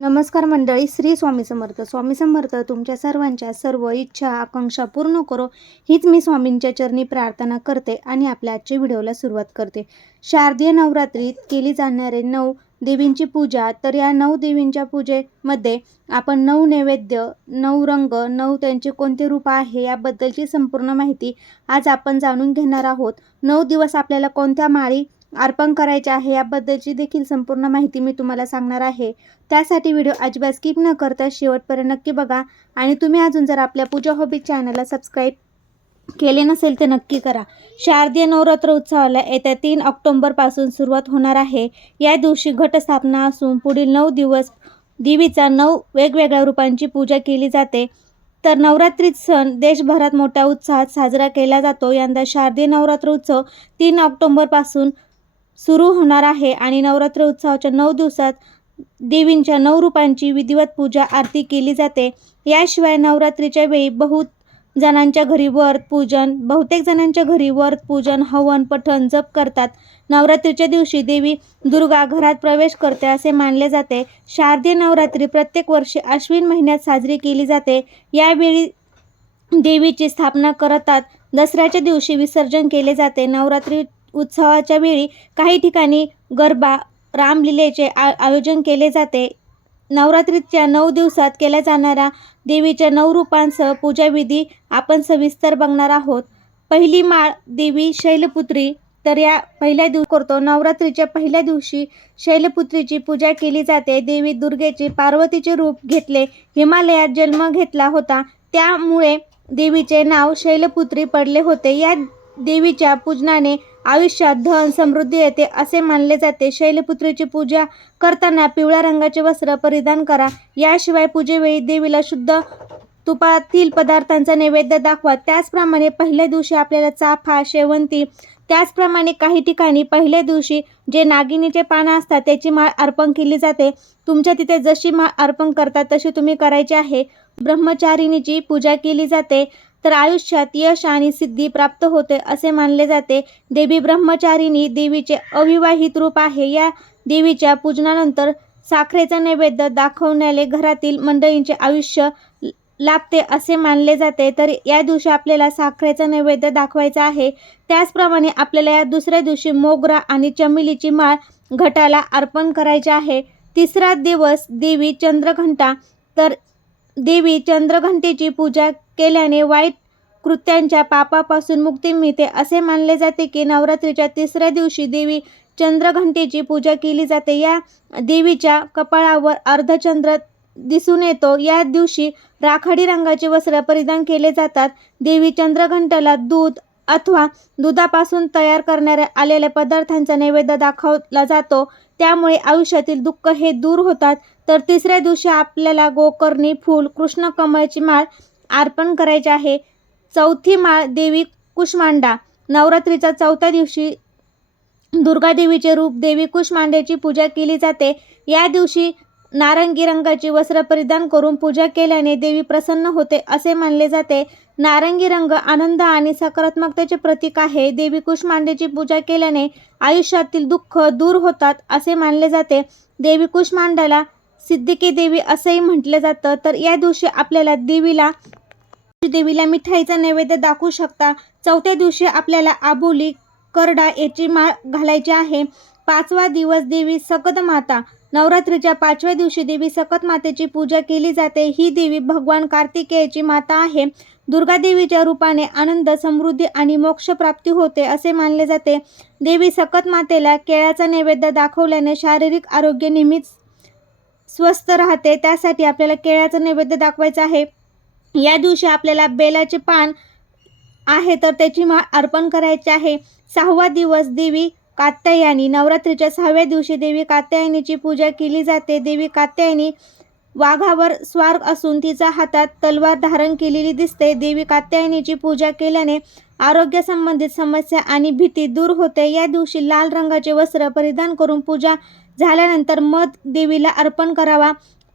नमस्कार मंडळी श्री स्वामी समर्थ. स्वामी समर्थ तुमच्या सर्वांच्या सर्व इच्छा आकांक्षा पूर्ण करो. हीच मी स्वामींच्या चरणी प्रार्थना करते आणि आपल्या आजच्या व्हिडिओला सुरुवात करते. शारदीय नवरात्रीत केली जाणारे नऊ देवींची पूजा तर या नऊ देवींच्या पूजेमध्ये आपण नऊ नैवेद्य नऊ रंग नऊ त्यांचे कोणते रूप आहे याबद्दलची संपूर्ण माहिती आज आपण जाणून घेणार आहोत. नऊ दिवस आपल्याला कोणत्या माळी अर्पण करायचे आहे. याबद्दलची देखील संपूर्ण माहिती मी तुम्हाला सांगणार आहे. त्यासाठी व्हिडिओ अजिबात स्किप न करता शेवटपर्यंत नक्की बघा. आणि तुम्ही अजून जर आपल्या पूजा हॉबी चॅनलला सबस्क्राईब केले नसेल तर नक्की करा. शारदीय नवरात्र उत्सवाला येत्या तीन ऑक्टोंबरपासून सुरुवात होणार आहे. या दिवशी घटस्थापना असून पुढील नऊ दिवस देवीचा नऊ वेगवेगळ्या रूपांची पूजा केली जाते. तर नवरात्रीत सण देशभरात मोठ्या उत्साहात साजरा केला जातो. यंदा शारदीय नवरात्र उत्सव तीन ऑक्टोंबरपासून सुरू होणार आहे आणि नवरात्र उत्सवाच्या नऊ दिवसात देवींच्या नऊ रूपांची विधिवत पूजा आरती केली जाते. याशिवाय नवरात्रीच्या वेळी बहुत जणांच्या घरी व्रत पूजन बहुतेक जणांच्या घरी व्रत पूजन हवन पठण जप करतात. नवरात्रीच्या दिवशी देवी दुर्गा घरात प्रवेश करते असे मानले जाते. शारदीय नवरात्री प्रत्येक वर्षी अश्विन महिन्यात साजरी केली जाते. यावेळी देवीची स्थापना करतात. दसऱ्याच्या दिवशी विसर्जन केले जाते. नवरात्री उत्सवाच्या वेळी काही ठिकाणी गरबा रामलीलेचे आ आयोजन केले जाते. नवरात्रीच्या नऊ दिवसात केल्या जाणाऱ्या देवीच्या नऊ रूपांसह पूजाविधी आपण सविस्तर बघणार आहोत. पहिली माळ देवी शैलपुत्री तर या पहिल्या दिवस करतो. नवरात्रीच्या पहिल्या दिवशी शैलपुत्रीची पूजा केली जाते. देवी दुर्गेचे पार्वतीचे रूप घेतले. हिमालयात जन्म घेतला होता. त्यामुळे देवीचे नाव शैलपुत्री पडले होते. या देवीच्या पूजनाने आयुष्यात धन समृद्धी येते असे मानले जाते. शैलपुत्रीची पूजा करताना पिवळ्या रंगाचे वस्त्र परिधान करा. याशिवाय पूजेवेळी देवीला शुद्ध तुपातील पदार्थांचा नैवेद्य दाखवा. त्याचप्रमाणे पहिल्या दिवशी आपल्याला चाफा शेवंती त्याचप्रमाणे काही ठिकाणी पहिल्या दिवशी जे नागिनीचे पानं असतात त्याची माळ अर्पण केली जाते. तुमच्या तिथे जशी माळ अर्पण करतात तशी तुम्ही करायची आहे. ब्रह्मचारिणीची पूजा केली जाते. तर आयुष्यात यश आणि सिद्धी प्राप्त होते असे मानले जाते. देवी ब्रह्मचारिणी देवीचे अविवाहित रूप आहे. या देवीच्या पूजनानंतर साखरेचा नैवेद्य दाखवण्याने घरातील मंडळींचे आयुष्य लाभते असे मानले जाते. तर या दिवशी आपल्याला साखरेचा नैवेद्य दाखवायचा आहे. त्याचप्रमाणे आपल्याला या दुसऱ्या दिवशी मोगरा आणि चमेलीची माळ घटाला अर्पण करायची आहे. तिसरा दिवस देवी चंद्रघंटा तर देवी चंद्रघंटेची पूजा केल्याने वाईट कृत्यांच्या पापापासून मुक्ती मिळते. असे मानले जाते की नवरात्रीच्या तिसऱ्या दिवशी देवी चंद्रघंटेची पूजा केली जाते. या देवीच्या कपाळावर अर्धचंद्र दिसून येतो. या दिवशी राखाडी रंगाचे वस्त्र परिधान केले जातात. देवी चंद्रघंटाला दूध अथवा दुधापासून तयार करणाऱ्या आलेल्या पदार्थांचा नैवेद्य दाखवला जातो. त्यामुळे आयुष्यातील दुःख हे दूर होतात. तर तिसऱ्या दिवशी आपल्याला गोकर्णी फूल कृष्ण कमळची माळ अर्पण करायचे आहे. चौथी माळ देवी कुष्मांडा. नवरात्रीचा चौथ्या दिवशी दुर्गादेवीचे रूप देवी कुष्मांड्याची पूजा केली जाते. या दिवशी नारंगी रंगाची वस्त्र परिधान करून पूजा केल्याने देवी प्रसन्न होते असे मानले जाते. नारंगी रंग आनंद आणि सकारात्मकतेचे प्रतीक आहे. देवी कुष्मांडेची पूजा केल्याने आयुष्यातील दुःख दूर होतात असे मानले जाते. देवी कुष्मांडाला सिद्धिकी देवी असंही म्हटलं जातं. तर या दिवशी आपल्याला देवीला देवीला मिठाईचा नैवेद्य दाखवू शकता. चौथ्या दिवशी आपल्याला आबोली करडा याची माळ घालायची आहे. पाचवा दिवस देवी सकत माता. नवरात्रीच्या पाचव्या दिवशी देवी सकत मातेची पूजा केली जाते. ही देवी भगवान कार्तिकेयची माता आहे. दुर्गा देवीच्या रूपाने आनंद समृद्धी आणि मोक्ष प्राप्ती होते असे मानले जाते. देवी सकत मातेला केळ्याचा नैवेद्य दाखवल्याने शारीरिक आरोग्य नेहमीच स्वस्थ राहते. त्यासाठी आपल्याला केळ्याचं नैवेद्य दाखवायचं आहे. या दिवशी आपल्याला बेलाचे पान आहे तर त्याची मा अर्पण करायची आहे. सहावा दिवस देवी कात्यायनी नवरात्रीच्या सहाव्या दिवशी देवी कात्यायनीची पूजा केली जाते. देवी कात्यायनी वाघावर स्वार असून तिचा हातात तलवार धारण केलेली दिसते. देवी कात्यायनीची पूजा केल्याने आरोग्यासंबंधित समस्या आणि भीती दूर होते. या दिवशी लाल रंगाचे वस्त्र परिधान करून पूजा झाल्यानंतर मध देवीला अर्पण करावा.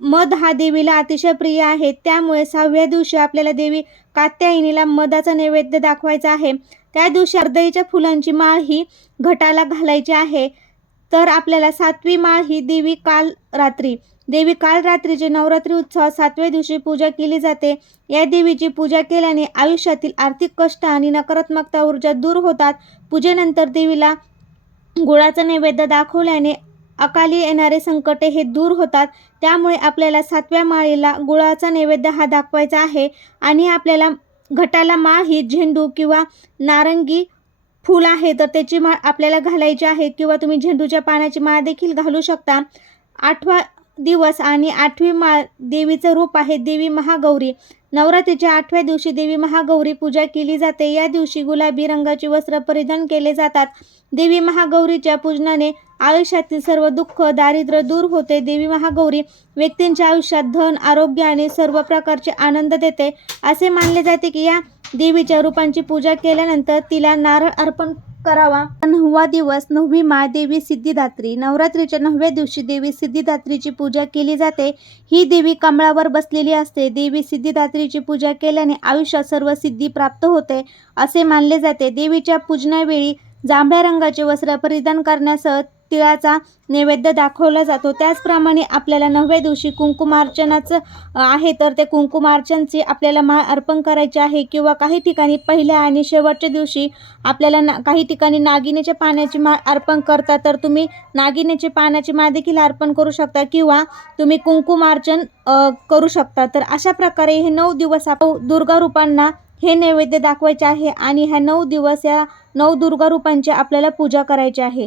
मध हा देवीला अतिशय प्रिय आहे. त्यामुळे सहाव्या दिवशी आपल्याला देवी कात्यायनीला मधाचा नैवेद्य दाखवायचा आहे. त्या दिवशी अर्दईच्या फुलांची माळ ही घटाला घालायची आहे. तर आपल्याला सातवी माळ ही देवी काल रात्री देवी काल रात्रीचे नवरात्री उत्सव सातव्या दिवशी पूजा केली जाते या देवीची पूजा केल्याने आयुष्यातील आर्थिक कष्ट आणि नकारात्मकता ऊर्जा दूर होतात. पूजेनंतर देवीला गुळाचा नैवेद्य दाखवल्याने अकाली येणारे संकटे हे दूर होतात. त्यामुळे आपल्याला सातव्या माळीला गुळाचा नैवेद्य हा दाखवायचा आहे. आणि आपल्याला घटाला माळ ही झेंडू किंवा नारंगी फूल आहे तर त्याची माळ आपल्याला घालायची आहे किंवा तुम्ही झेंडूच्या पानाची माळ देखील घालू शकता. आठवा दिवस आणि आठवी माळ देवीचं रूप आहे देवी महागौरी. नवरात्रीच्या आठव्या दिवशी देवी महागौरी पूजा केली जाते. या दिवशी गुलाबी रंगाची वस्त्र परिधान केले जातात. देवी महागौरीच्या पूजनाने आयुष्यातील सर्व दुःख दारिद्र्य दूर होते. देवी महागौरी व्यक्तींच्या आयुष्यात धन आरोग्य आणि सर्व प्रकारचे आनंद देते. असे मानले जाते की या देवीच्या रूपांची पूजा केल्यानंतर तिला नारळ अर्पण करावा. नववा दिवस नववी माळ देवी सिद्धिदात्री. नवरात्रीच्या नवव्या दिवशी देवी सिद्धिदात्रीची पूजा केली जाते. ही देवी कमळावर बसलेली असते. देवी सिद्धिदात्रीची पूजा केल्याने आयुष्यात सर्व सिद्धी प्राप्त होते असे मानले जाते. देवीच्या पूजनावेळी जांभळ्या रंगाचे वस्त्र परिधान करण्यासह तिळाचा नैवेद्य दाखवला जातो. त्याचप्रमाणे आपल्याला नवव्या दिवशी कुंकुमार्चनाचं आहे. तर ते कुंकुमार्चनची आपल्याला माळ अर्पण करायचे आहे किंवा काही ठिकाणी पहिल्या आणि शेवटच्या दिवशी आपल्याला ना काही ठिकाणी नागिनेच्या पाण्याची माळ अर्पण करता तर तुम्ही नागिनीचे पाण्याची माळ देखील अर्पण करू शकता किंवा तुम्ही कुंकुमार्चन करू शकता. तर अशा प्रकारे हे नऊ दिवस आपण दुर्गा रूपांना हे नैवेद्य दाखवायचे आहे आणि ह्या नऊ दिवस या नऊ दुर्गा रूपांची आपल्याला पूजा करायची आहे.